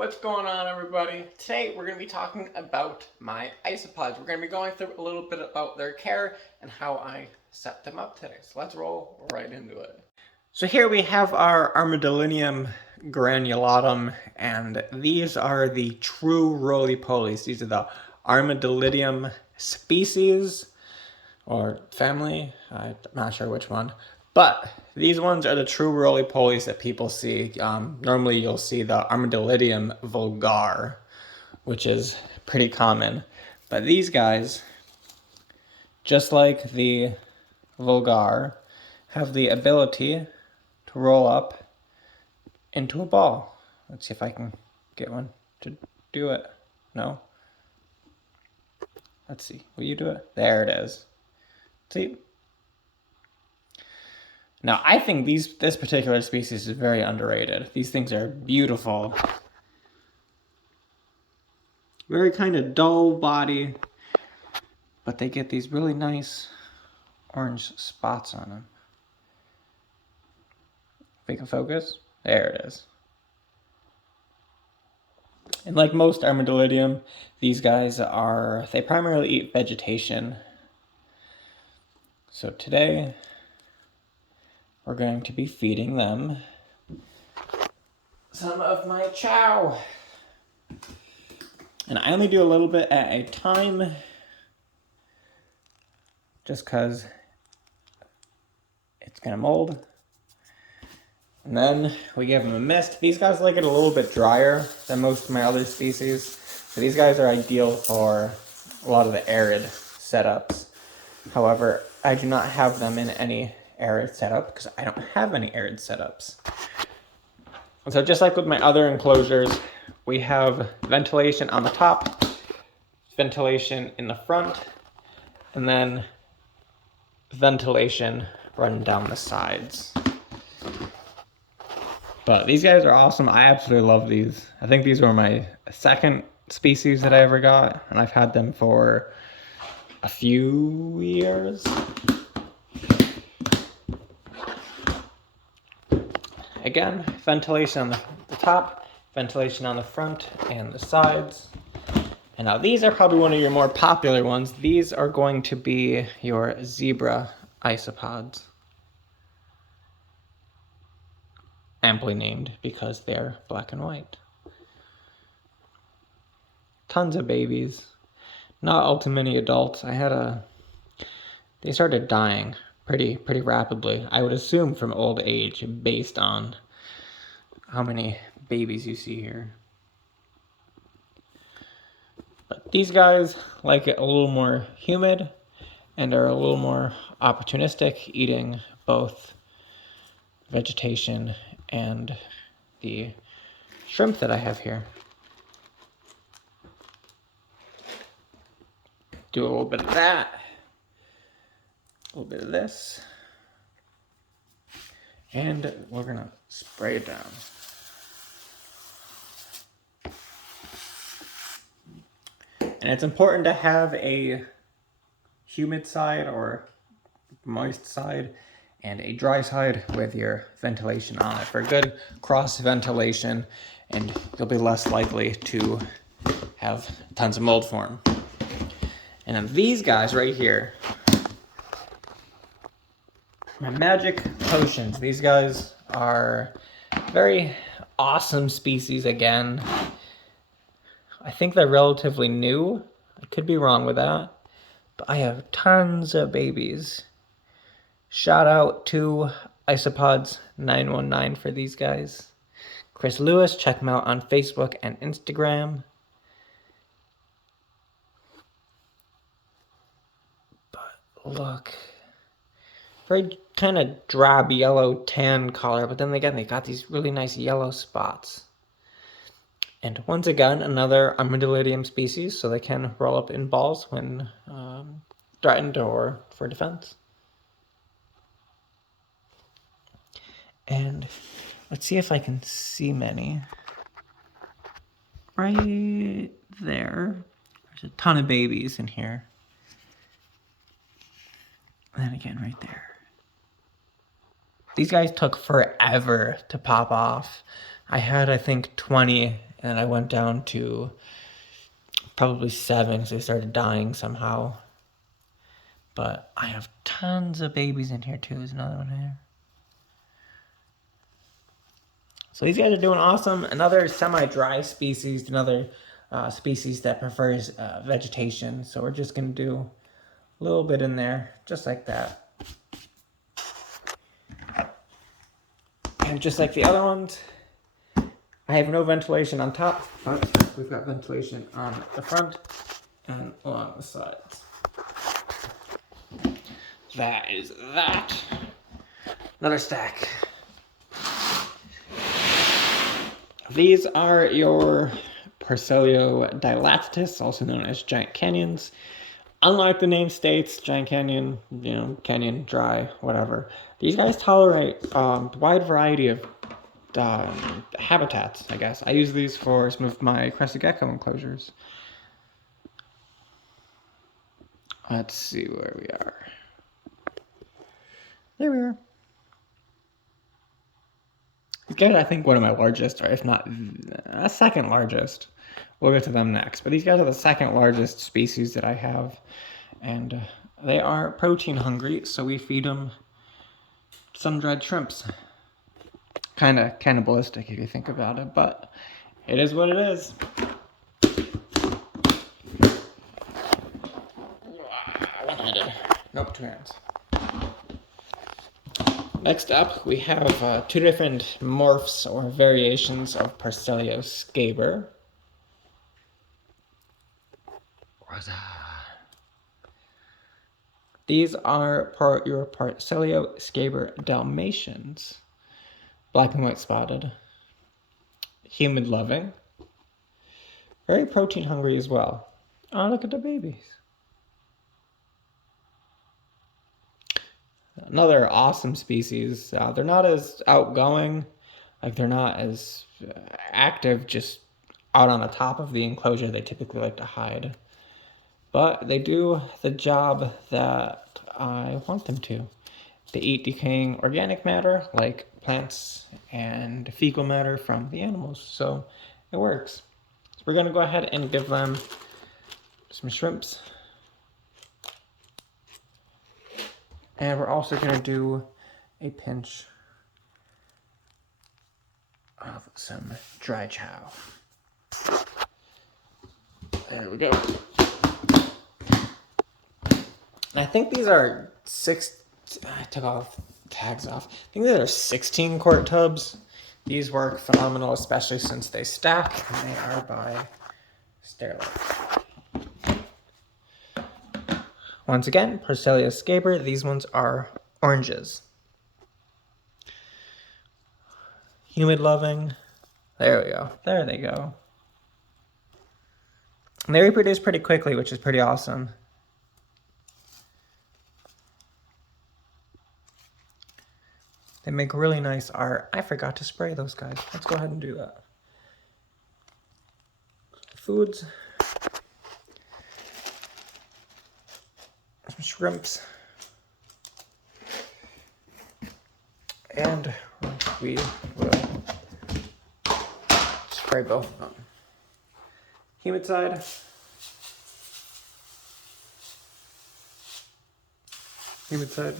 What's going on, everybody? Today we're going to be talking about my isopods. We're going to be going through a little bit about their care and how I set them up today. So let's roll right into it. So here we have our Armadillonium Granulatum, and these are the true roly-polies. These are the Armadillonium species or family. I'm not sure which one. But these ones are the true roly-polies that people see. Normally you'll see the Armadillonium vulgar, which is pretty common. But these guys, just like the vulgar, have the ability to roll up into a ball. Let's see if I can get one to do it. No? Let's see. Will you do it? There it is. See? Now, I think this particular species is very underrated. These things are beautiful. Very kind of dull body, but they get these really nice orange spots on them. If we can focus, there it is. And like most Armadillonium, these guys they primarily eat vegetation. So today, we're going to be feeding them some of my chow. And I only do a little bit at a time, just because it's going to mold. And then we give them a mist. These guys like it a little bit drier than most of my other species. So these guys are ideal for a lot of the arid setups. However, I do not have them in any arid setup because I don't have any arid setups. And so just like with my other enclosures, we have ventilation on the top, ventilation in the front, and then ventilation running down the sides. But these guys are awesome. I absolutely love these. I think these were my second species that I ever got, and I've had them for a few years. Again, ventilation on the top, ventilation on the front and the sides. And now these are probably one of your more popular ones. These are going to be your zebra isopods. Amply named because they're black and white. Tons of babies. Not all too many adults. They started dying pretty rapidly. I would assume from old age based on how many babies you see here. But these guys like it a little more humid and are a little more opportunistic, eating both vegetation and the shrimp that I have here. Do a little bit of that, a little bit of this, and we're gonna spray it down. And it's important to have a humid side or moist side and a dry side with your ventilation on it for good cross ventilation, and you'll be less likely to have tons of mold form. And then these guys right here, my magic potions. These guys are very awesome species again. I think they're relatively new. I could be wrong with that. But I have tons of babies. Shout out to Isopods 919 for these guys. Chris Lewis, check him out on Facebook and Instagram. But look. Very kind of drab yellow tan color, but then again, they got these really nice yellow spots. And once again, another Armadillonium species, so they can roll up in balls when threatened or for defense. And let's see if I can see many. Right there. There's a ton of babies in here. And then again right there. These guys took forever to pop off. I had, I think, 20 and I went down to probably 7 because they started dying somehow. But I have tons of babies in here too. There's another one here. So these guys are doing awesome. Another semi-dry species, another species that prefers vegetation. So we're just going to do a little bit in there, just like that. And just like the other ones, I have no ventilation on top, but we've got ventilation on the front and along the sides. That is that. Another stack. These are your Parsolio Dilatitus, also known as giant canyons. Unlike the name states, giant canyon, canyon, dry, whatever. These guys tolerate a wide variety of habitats, I guess. I use these for some of my crested gecko enclosures. Let's see where we are. There we are. Again, I think one of my largest, or if not second largest. We'll get to them next. But these guys are the second largest species that I have. And they are protein hungry, so we feed them sun-dried shrimps. Kind of cannibalistic if you think about it, but it is what it is. One-handed. Nope, 2 hands. Next up, we have 2 different morphs or variations of Parsolio scaber. These are your Parsolio scaber Dalmatians. Black and white spotted. Humid loving. Very protein hungry as well. Oh, look at the babies. Another awesome species. They're not as outgoing, like they're not as active just out on the top of the enclosure. They typically like to hide. But they do the job that I want them to. They eat decaying organic matter, like plants and fecal matter from the animals. So it works. So we're going to go ahead and give them some shrimps. And we're also going to do a pinch of some dry chow. There we go. I think these are I took all the tags off. I think these are 16 quart tubs. These work phenomenal, especially since they stack and they are by Sterling. Once again, Parsolio scaber. These ones are oranges. Humid loving. There we go. There they go. And they reproduce pretty quickly, which is pretty awesome. They make really nice art. I forgot to spray those guys. Let's go ahead and do that. Foods. Some shrimps. And we will spray both of them. Humid side. Humid side.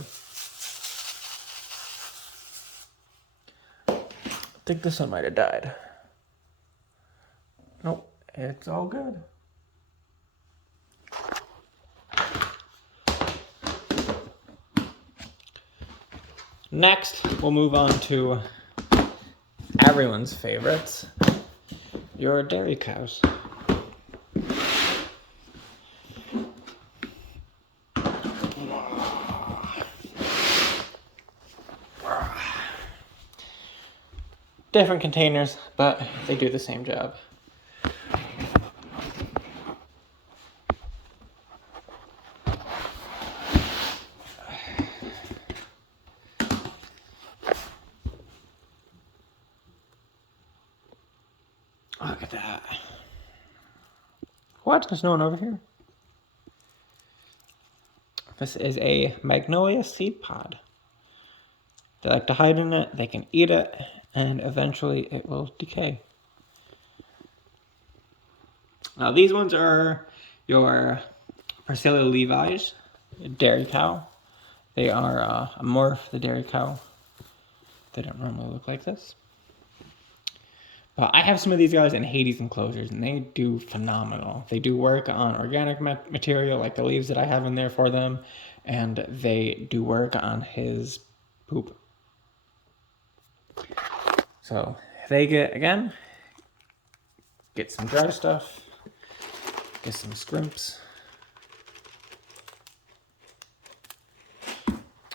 I think this one might have died. Nope, it's all good. Next, we'll move on to everyone's favorites, your dairy cows. Different containers, but they do the same job. Look at that. What? There's no one over here. This is a Magnolia Seed Pod. They like to hide in it, they can eat it, and eventually it will decay. These ones are your Parsolio Levi's, dairy cow. They are a Marv, the dairy cow. They don't normally look like this. But I have some of these guys in Hades enclosures, and they do phenomenal. They do work on organic material, like the leaves that I have in there for them, and they do work on his poop. So they get some dry stuff, get some scrimps.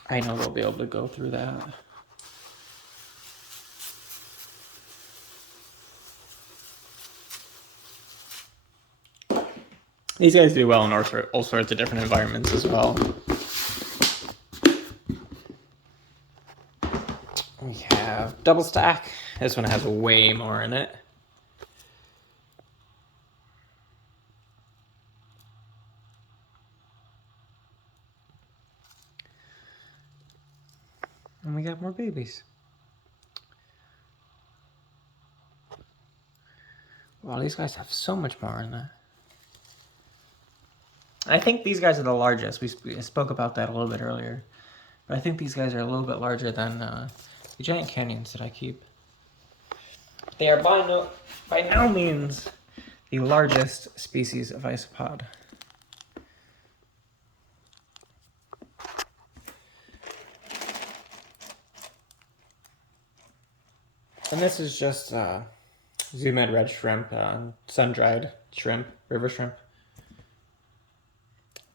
I know they'll be able to go through that. These guys do well in all sorts of different environments as well. We have double stack. This one has way more in it. And we got more babies. Wow, these guys have so much more in there. I think these guys are the largest. We spoke about that a little bit earlier. But I think these guys are a little bit larger than the giant canyons that I keep. They are by no means the largest species of isopod. And this is just Zoom-Ed red shrimp, sun-dried shrimp, river shrimp.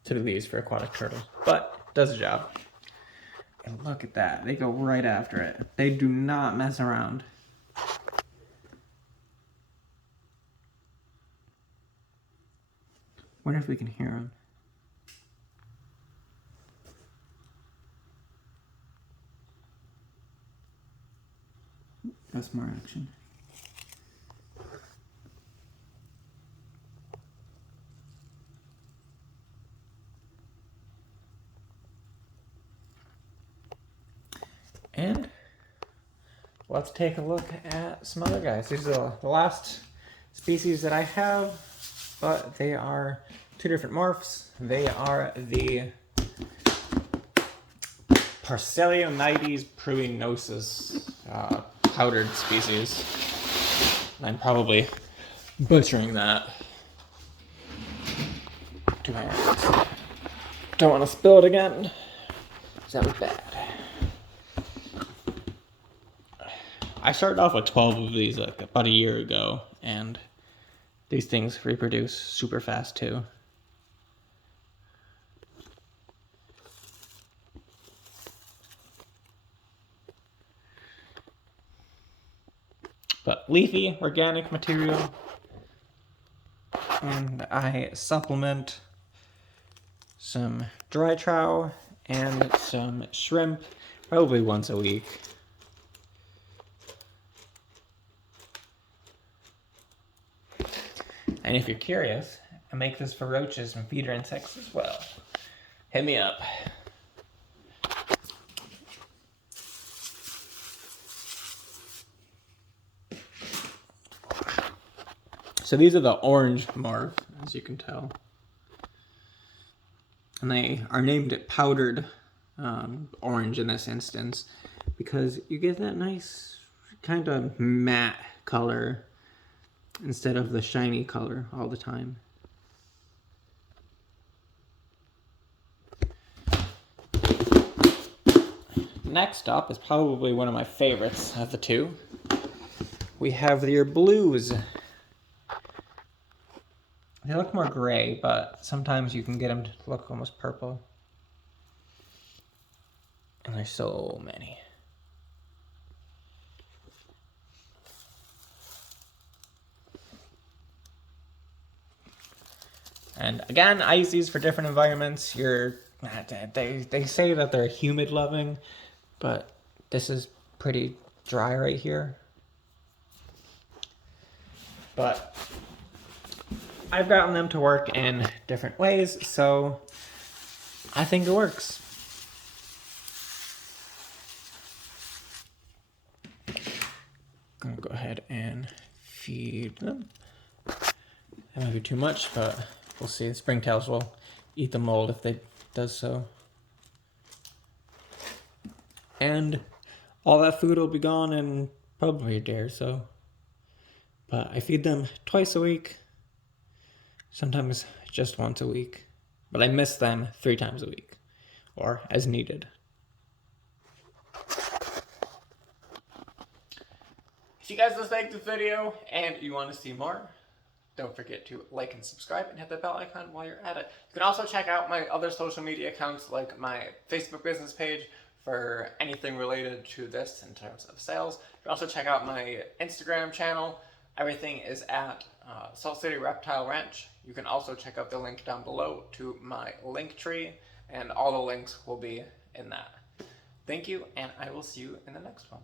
Typically used for aquatic turtles, but does the job. And look at that, they go right after it. They do not mess around. Wonder if we can hear them. That's more action. And let's take a look at some other guys. These are the last species that I have, but they are two different morphs. They are the Parsolio pruinosus powdered species. I'm probably butchering that. Don't want to spill it again. That was bad. I started off with 12 of these like about a year ago, and these things reproduce super fast too. But leafy, organic material, and I supplement some dry trout and some shrimp probably once a week. And if you're curious, I make this for roaches and feeder insects as well. Hit me up. So these are the orange Marv, as you can tell. And they are named powdered orange in this instance because you get that nice kind of matte color instead of the shiny color all the time. Next up is probably one of my favorites of the two. We have your blues. They look more gray, but sometimes you can get them to look almost purple. And there's so many. And again, I use these for different environments. They say that they're humid loving, but this is pretty dry right here. But I've gotten them to work in different ways, so I think it works. I'm gonna go ahead and feed them. That might be too much, but we'll see. The springtails will eat the mold if they does so. And all that food will be gone in probably a day or so. But I feed them twice a week, sometimes just once a week. But I miss them 3 times a week, or as needed. If you guys like this video and you want to see more, don't forget to like and subscribe and hit the bell icon while you're at it. You can also check out my other social media accounts like my Facebook business page for anything related to this in terms of sales. You can also check out my Instagram channel. Everything is at Salt City Reptile Ranch. You can also check out the link down below to my link tree, and all the links will be in that. Thank you, and I will see you in the next one.